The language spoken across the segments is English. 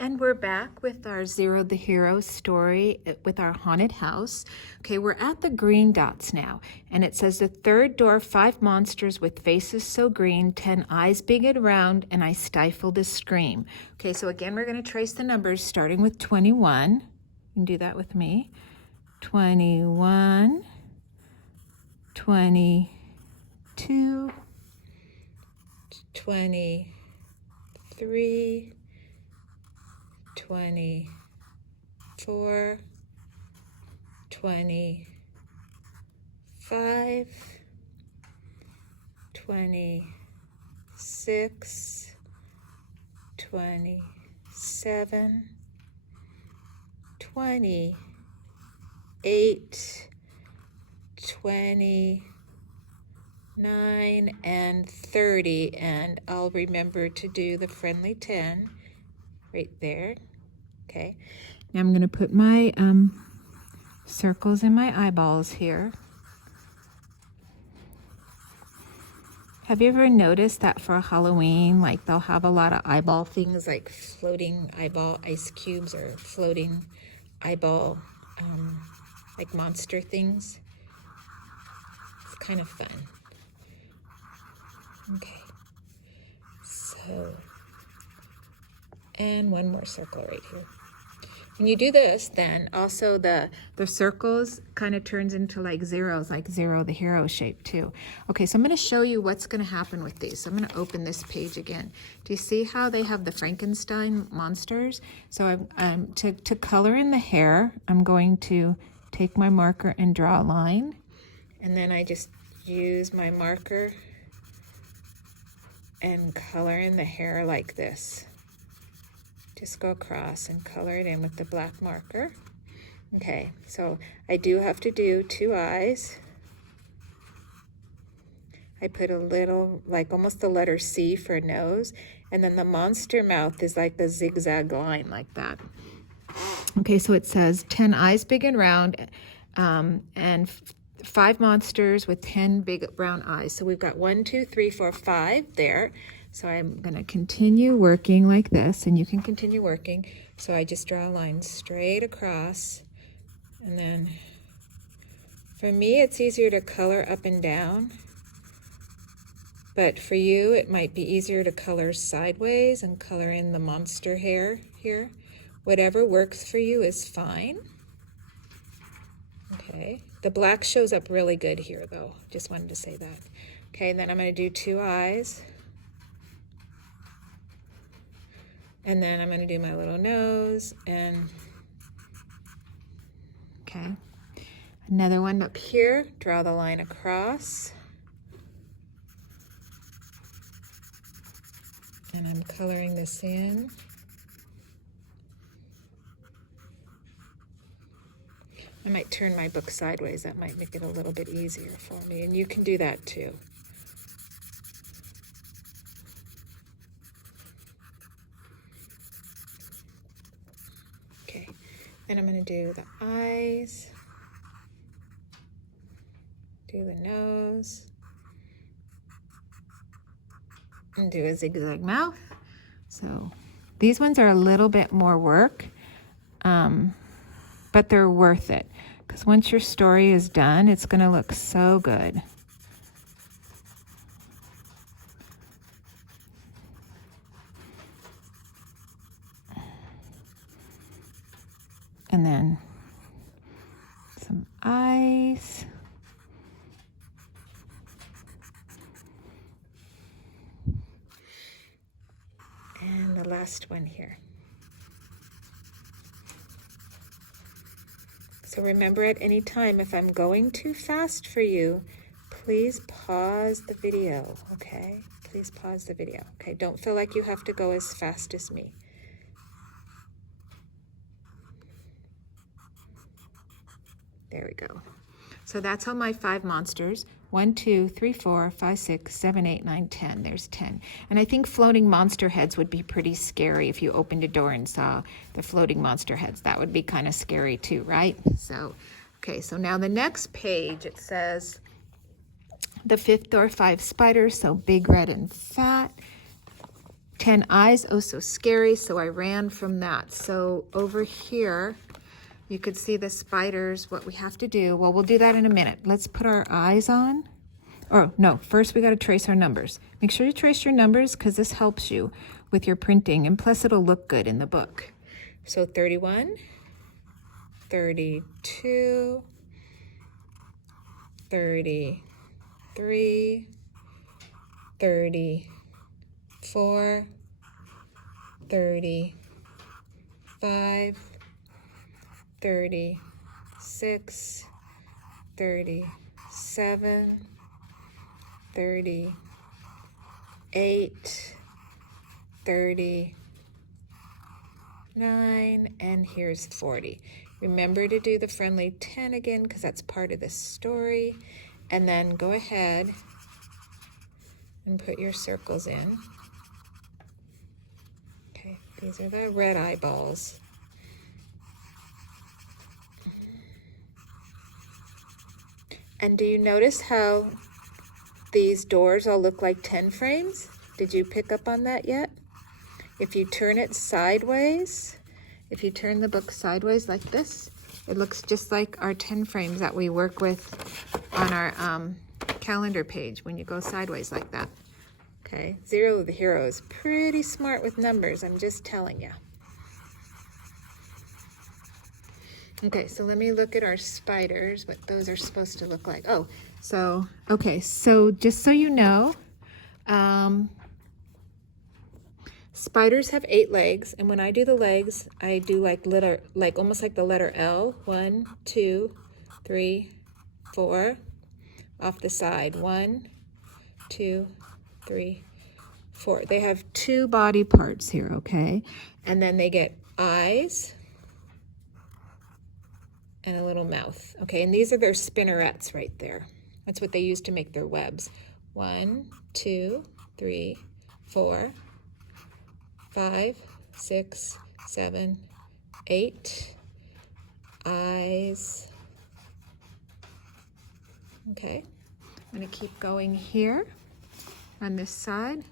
And we're back with our Zero the Hero story with our haunted house. Okay, we're at the green dots now, and it says the third door, 5 monsters with faces so green, 10 eyes big and round, and I stifled a scream. Okay, so again, we're going to trace the numbers starting with 21. You can do that with me. 21, 22, 23, 24, 25, 26, 27, 28, 29, and 30. And I'll remember to do the friendly 10 right there. Okay, now I'm going to put my circles in my eyeballs here. Have you ever noticed that for Halloween, like they'll have a lot of eyeball things, like floating eyeball ice cubes or floating eyeball like monster things? It's kind of fun. Okay, so, and one more circle right here. When you do this, then also the circles kind of turns into like zeros, like Zero the Hero shape too. Okay, so I'm going to show you what's going to happen with these. So I'm going to open this page again. Do you see how they have the Frankenstein monsters? So to color in the hair, I'm going to take my marker and draw a line. And then I just use my marker and color in the hair like this. Just go across and color it in with the black marker. Okay, so I do have to do 2 eyes. I put a little, like almost the letter C for a nose, and then the monster mouth is like the zigzag line like that. Okay, so it says 10 eyes big and round, and 5 monsters with 10 big brown eyes. So we've got 1, 2, 3, 4, 5 there. So I'm going to continue working like this, and you can continue working. So I just draw a line straight across, and then for me it's easier to color up and down, but for you it might be easier to color sideways and color in the monster hair here. Whatever works for you is fine. Okay, the black shows up really good here though, just wanted to say that. Okay, and then I'm going to do 2 eyes. And then I'm going to do my little nose, and okay, another one up here, draw the line across. And I'm coloring this in. I might turn my book sideways, that might make it a little bit easier for me, and you can do that too. Okay, then I'm going to do the eyes, do the nose, and do a zigzag mouth. So these ones are a little bit more work, but they're worth it, because once your story is done, it's going to look so good. And then some eyes. And the last one here. So remember, at any time, if I'm going too fast for you, please pause the video, okay? Please pause the video. Okay, don't feel like you have to go as fast as me. There we go. So that's all my 5 monsters. 1, 2, 3, 4, 5, 6, 7, 8, 9, 10. There's 10. And I think floating monster heads would be pretty scary if you opened a door and saw the floating monster heads. That would be kind of scary too, right? So, okay, so now the next page, it says the 5th door, 5 spiders, so big, red, and fat. 10 eyes, oh so scary, so I ran from that. So over here, you could see the spiders, what we have to do. Well, we'll do that in a minute. Let's put our eyes on. Oh, no, first we got to trace our numbers. Make sure you trace your numbers because this helps you with your printing, and plus it'll look good in the book. So 31, 32, 33, 34, 35, 36, 37, 38, 39, and here's 40. Remember to do the friendly 10 again because that's part of the story. And then go ahead and put your circles in. Okay, these are the red eyeballs. And do you notice how these doors all look like 10 frames? Did you pick up on that yet? If you turn it sideways, if you turn the book sideways like this, it looks just like our 10 frames that we work with on our calendar page when you go sideways like that. Okay, Zero the Hero is pretty smart with numbers, I'm just telling you. Okay, so let me look at our spiders, what those are supposed to look like. Oh, so, okay, so just so you know, spiders have 8 legs, and when I do the legs, I do like almost like the letter L. 1, 2, 3, 4. Off the side. 1, 2, 3, 4. They have 2 body parts here, okay? And then they get eyes and a little mouth. Okay, and these are their spinnerets right there. That's what they use to make their webs. 1, 2, 3, 4, 5, 6, 7, 8 eyes. Okay, I'm going to keep going here on this side.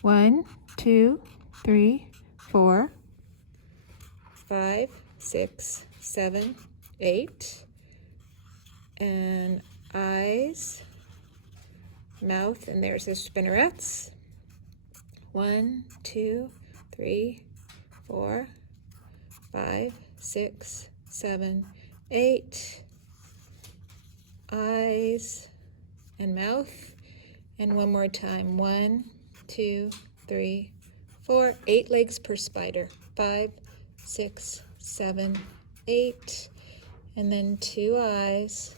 1, 2, 3, 4, 5, 6, 7, 8, and eyes, mouth, and there's the spinnerets. 1, 2, 3, 4, 5, 6, 7, 8 eyes and mouth. And one more time. 1, 2, 3, 4. 8 legs per spider. 5, 6, 7, 8. And then 2 eyes.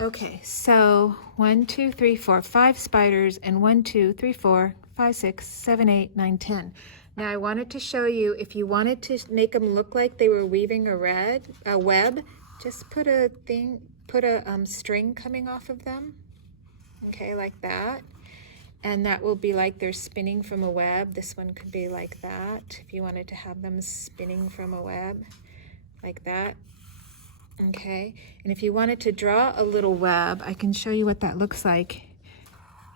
Okay, so 1, 2, 3, 4, 5 spiders, and 1, 2, 3, 4, 5, 6, 7, 8, 9, 10. Now I wanted to show you, if you wanted to make them look like they were weaving a web, just put a string coming off of them, okay, like that. And that will be like they're spinning from a web. This one could be like that, if you wanted to have them spinning from a web, like that. Okay, and if you wanted to draw a little web, I can show you what that looks like.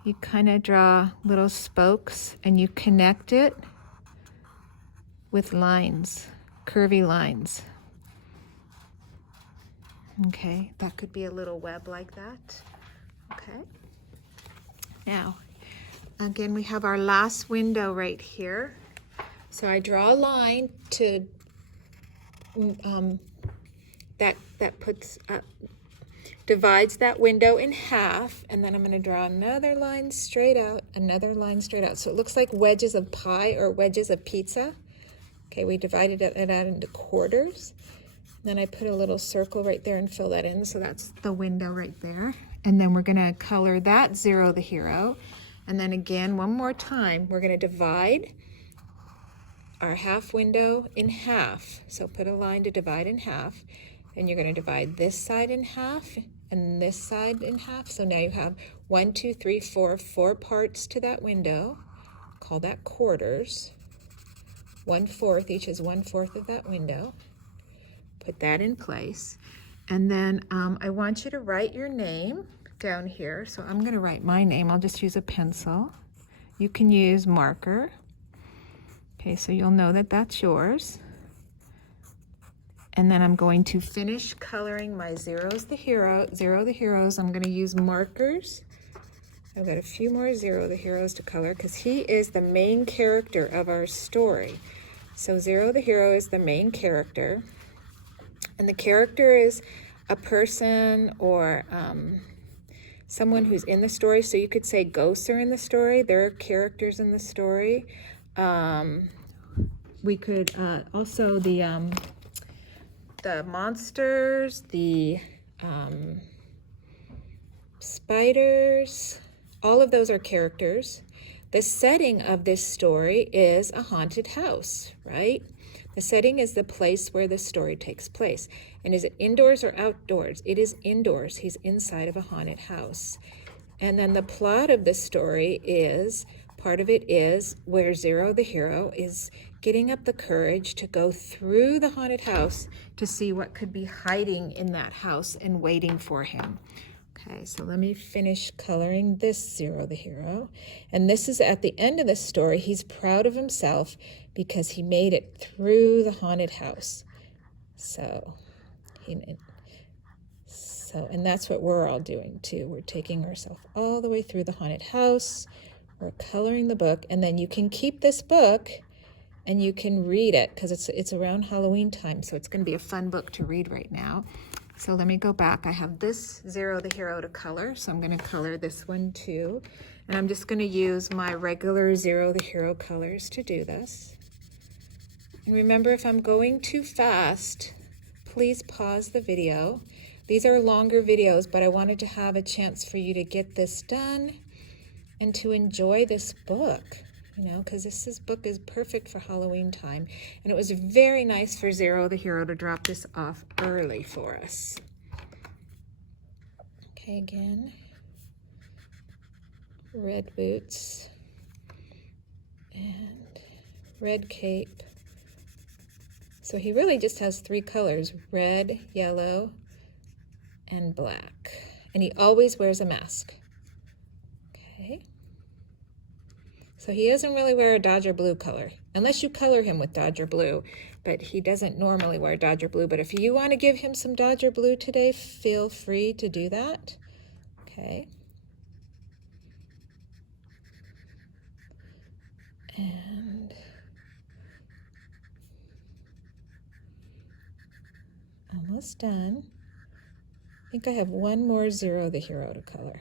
You kind of draw little spokes and you connect it with lines, curvy lines. Okay, that could be a little web like that. Okay, now again we have our last window right here. So I draw a line to divides that window in half, and then I'm going to draw another line straight out, another line straight out. So it looks like wedges of pie or wedges of pizza. Okay, we divided it out into quarters. Then I put a little circle right there and fill that in, so that's the window right there. And then we're going to color that Zero the Hero. And then again, one more time, we're going to divide our half window in half. So put a line to divide in half. And you're going to divide this side in half and this side in half. So now you have 1, 2, 3, 4 parts to that window. Call that quarters. 1/4, each is 1/4 of that window. Put that in place. And then I want you to write your name down here. So I'm going to write my name. I'll just use a pencil. You can use marker. Okay, so you'll know that that's yours. And then I'm going to finish coloring my Zero the Heroes. I'm going to use markers. I've got a few more Zero the Heroes to color because he is the main character of our story. So Zero the Hero is the main character. And the character is a person or someone who's in the story. So you could say ghosts are in the story. There are characters in the story. We could also the monsters, the spiders, all of those are characters. The setting of this story is a haunted house, right? The setting is the place where the story takes place. And is it indoors or outdoors? It is indoors. He's inside of a haunted house. And then the plot of the story is, part of it is where Zero the Hero is getting up the courage to go through the haunted house to see what could be hiding in that house and waiting for him. Okay, so let me finish coloring this Zero the Hero. And this is at the end of the story. He's proud of himself because he made it through the haunted house. And that's what we're all doing too. We're taking ourselves all the way through the haunted house. We're coloring the book, and then you can keep this book and you can read it because it's around Halloween time, so it's going to be a fun book to read right now. So let me go back. I have this Zero the Hero to color, so I'm going to color this one too. And I'm just going to use my regular Zero the Hero colors to do this. And remember, if I'm going too fast, please pause the video. These are longer videos, but I wanted to have a chance for you to get this done and to enjoy this book, you know, because this book is perfect for Halloween time. And it was very nice for Zero the Hero to drop this off early for us. Okay, again, red boots and red cape. So he really just has three colors, red, yellow, and black. And he always wears a mask. Okay. So he doesn't really wear a Dodger blue color, unless you color him with Dodger blue, but he doesn't normally wear Dodger blue. But if you want to give him some Dodger blue today, feel free to do that. Okay. And almost done. I think I have one more Zero the Hero to color.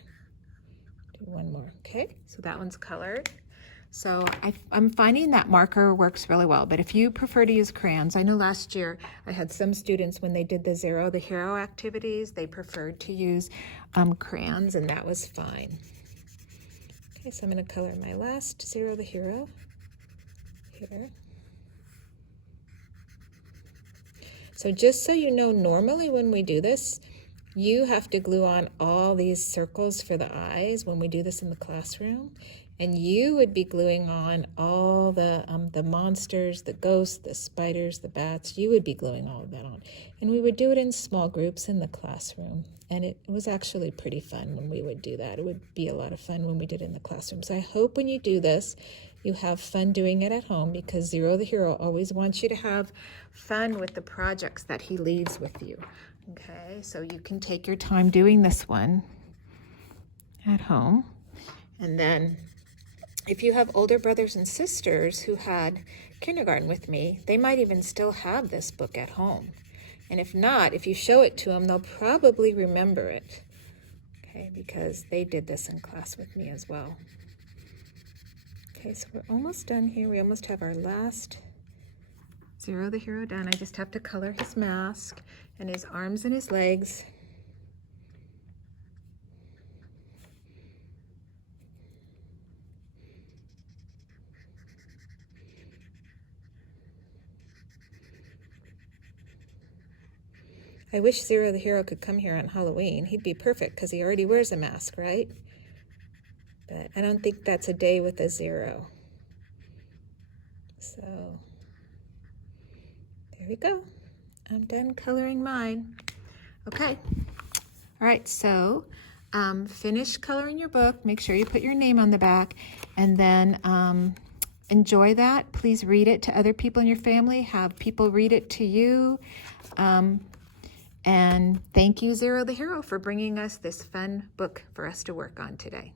Do one more. Okay, so that one's colored. So I'm finding that marker works really well, but if you prefer to use crayons, I know last year I had some students when they did the Zero the Hero activities, they preferred to use crayons, and that was fine. Okay, so I'm going to color my last Zero the Hero here. So just so you know, normally when we do this, you have to glue on all these circles for the eyes when we do this in the classroom. And you would be gluing on all the monsters, the ghosts, the spiders, the bats. You would be gluing all of that on. And we would do it in small groups in the classroom. And it was actually pretty fun when we would do that. It would be a lot of fun when we did it in the classroom. So I hope when you do this, you have fun doing it at home, because Zero the Hero always wants you to have fun with the projects that he leaves with you. Okay, so you can take your time doing this one at home. And then if you have older brothers and sisters who had kindergarten with me, they might even still have this book at home. And if not, if you show it to them, they'll probably remember it. Okay, because they did this in class with me as well. Okay, so we're almost done here. We almost have our last Zero the Hero done. I just have to color his mask and his arms and his legs. I wish Zero the Hero could come here on Halloween. He'd be perfect because he already wears a mask, right? But I don't think that's a day with a zero. So there we go. I'm done coloring mine. Okay. All right, so finish coloring your book. Make sure you put your name on the back, and then enjoy that. Please read it to other people in your family. Have people read it to you. And thank you, Zero the Hero, for bringing us this fun book for us to work on today.